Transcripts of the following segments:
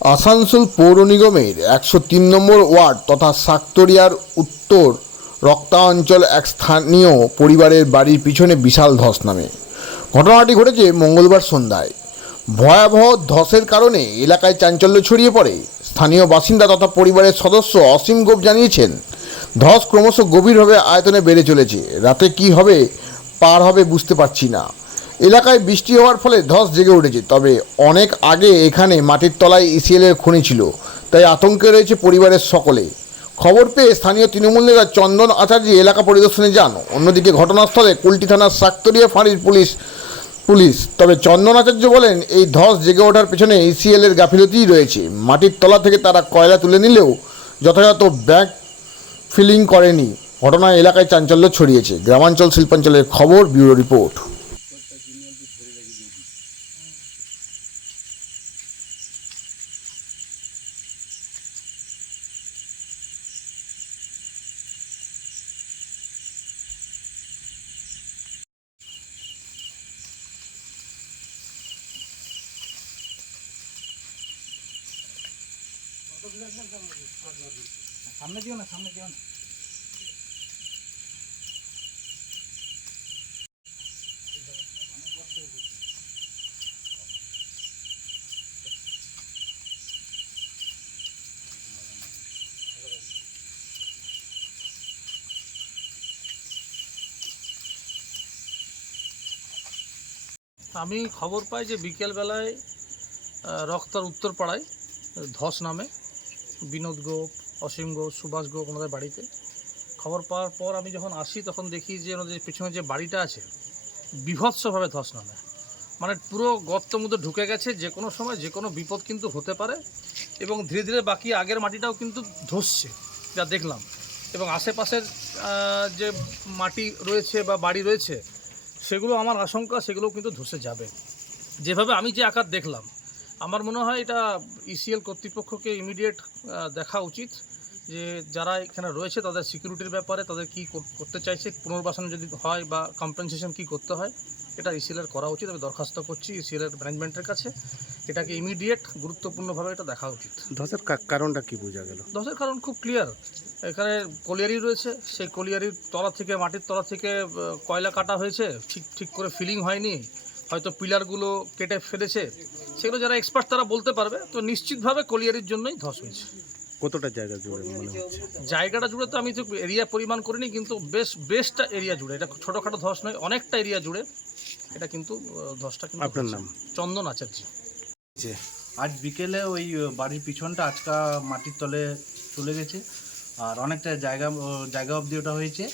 আসানসোল পৌর নিগমের একশো তিন নম্বর ওয়ার্ড তথা সাক্তরিয়ার উত্তর রক্তা অঞ্চল এক স্থানীয় পরিবারের বাড়ির পিছনে বিশাল ধস নামে। ঘটনাটি ঘটেছে মঙ্গলবার সন্ধ্যায়। ভয়াবহ ধসের কারণে এলাকায় চাঞ্চল্য ছড়িয়ে পড়ে। স্থানীয় বাসিন্দা তথা পরিবারের সদস্য অসীম গোপ জানিয়েছেন, ধস ক্রমশ গভীরভাবে আয়তনে বেড়ে চলেছে। রাতে কি হবে, পার হবে বুঝতে পারছি না। এলাকায় বৃষ্টি হওয়ার ফলে ধস জেগে উঠেছে, তবে অনেক আগে এখানে মাটির তলায় ইসিএলের খনি ছিল, তাই আতঙ্কে রয়েছে পরিবারের সকলে। খবর পেয়ে স্থানীয় তৃণমূল নেতা চন্দন আচার্য এলাকা পরিদর্শনে যান। অন্যদিকে ঘটনাস্থলে কুলটি থানার সাক্তরিয়া ফাঁড়ির পুলিশ পুলিশ। তবে চন্দন আচার্য বলেন, এই ধস জেগে ওঠার পেছনে ইসিএল এর গাফিলতিই রয়েছে। মাটির তলা থেকে তারা কয়লা তুলে নিলেও যথাযথ ব্যাগ ফিলিং করেনি। ঘটনায় এলাকায় চাঞ্চল্য ছড়িয়েছে। গ্রামাঞ্চল শিল্পাঞ্চলের খবর, ব্যুরো রিপোর্ট। সামনে দিও না সামনে দিও না আমি খবর পাই যে বিকেলবেলায় আহ, রক্তার উত্তরপাড়ায় ধস নামে। বিনোদ গোপ, অসীম গোপ, সুভাষ গোপ ওনাদের বাড়িতে। খবর পাওয়ার পর আমি যখন আসি, তখন দেখি যে, ওনাদের পিছনে যে বাড়িটা আছে, বিভৎসভাবে ধস নামে। মানে পুরো গর্ত মধ্যে ঢুকে গেছে, যে কোনো সময়, যে কোনো বিপদ কিন্তু হতে পারে এবং ধীরে ধীরে বাকি আগের মাটিটাও কিন্তু ধসছে, যা দেখলাম। এবং আশেপাশের যে মাটি রয়েছে বা বাড়ি রয়েছে, সেগুলো আমার আশঙ্কা সেগুলো কিন্তু ধসে যাবে। যেভাবে আমি যে আকার দেখলাম আমার মনে হয় এটা ইসিএল কর্তৃপক্ষকে ইমিডিয়েট দেখা উচিত যে যারা এখানে রয়েছে তাদের সিকিউরিটির ব্যাপারে তাদের কি করতে চাইছে পুনর্বাসন যদি হয় বা কম্পেনসেশন কি করতে হয় এটা ইসিএল এর করা উচিত। আমি দরখাস্ত করছি ইসিএল এর ম্যানেজমেন্টের কাছে। এটাকে ইমিডিয়েট গুরুত্বপূর্ণভাবে এটা দেখা উচিত। ধসের কারণটা কি বোঝা গেল? দশের কারণ খুব ক্লিয়ার এখানে কলিয়ারি রয়েছে। সেই কলিয়ারির তলা থেকে মাটির তলা থেকে কয়লা কাটা হয়েছে। ঠিক ঠিক করে ফিলিং হয়নি। হয়তো পিলারগুলো কেটে ফেলেছে সেগুলো যারা এক্সপার্ট তারা বলতে পারবে। তো নিশ্চিতভাবে কলিয়ারির জন্যই ধস হয়েছে। কতটা জায়গা জুড়ে মনে হচ্ছে? জায়গাটা জুড়ে তো আমি তো এরিয়া পরিমাণ করিনি কিন্তু বেশ বেশটা এরিয়া জুড়ে। এটা ছোটোখাটো ধস নয় অনেকটা এরিয়া জুড়ে। এটা কিন্তু ধসটা কিন্তু আপনার নাম? চন্দন আচার্য। যে আজ বিকেলে ওই বাড়ির পিছনটা আজকা মাটির তলে চলে গেছে। আর অনেকটা জায়গা জায়গা অবধি ওটা হয়েছে।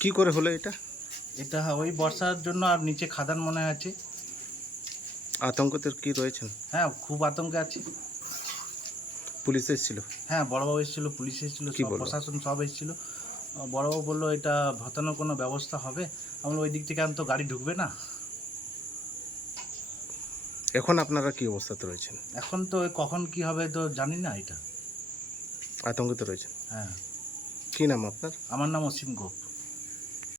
কি করে হলো এটা? এটা ওই বর্ষার জন্য আর নিচে খাদান মনে আছে। আতঙ্ক আতঙ্কতে কি রয়েছেন? হ্যাঁ খুব আতঙ্কে আছে। পুলিশ এসেছিল? হ্যাঁ বড়বাবু এসেছিল পুলিশ এসেছিল কি সব বলল? প্রশাসন সব এসেছিল। বড়বাবু বলল এটা ভতানোর কোনো ব্যবস্থা হবে? আমরা ওই দিক থেকে আর তো গাড়ি ঢুকবে না। এখন আপনারা কি অবস্থাতে রয়েছেন? এখন তো ওই কখন কি হবে তো জানি না এটা। আতঙ্কিত রয়েছেন? হ্যাঁ। কি নাম আপনার? আমার নাম অসীম গোপ।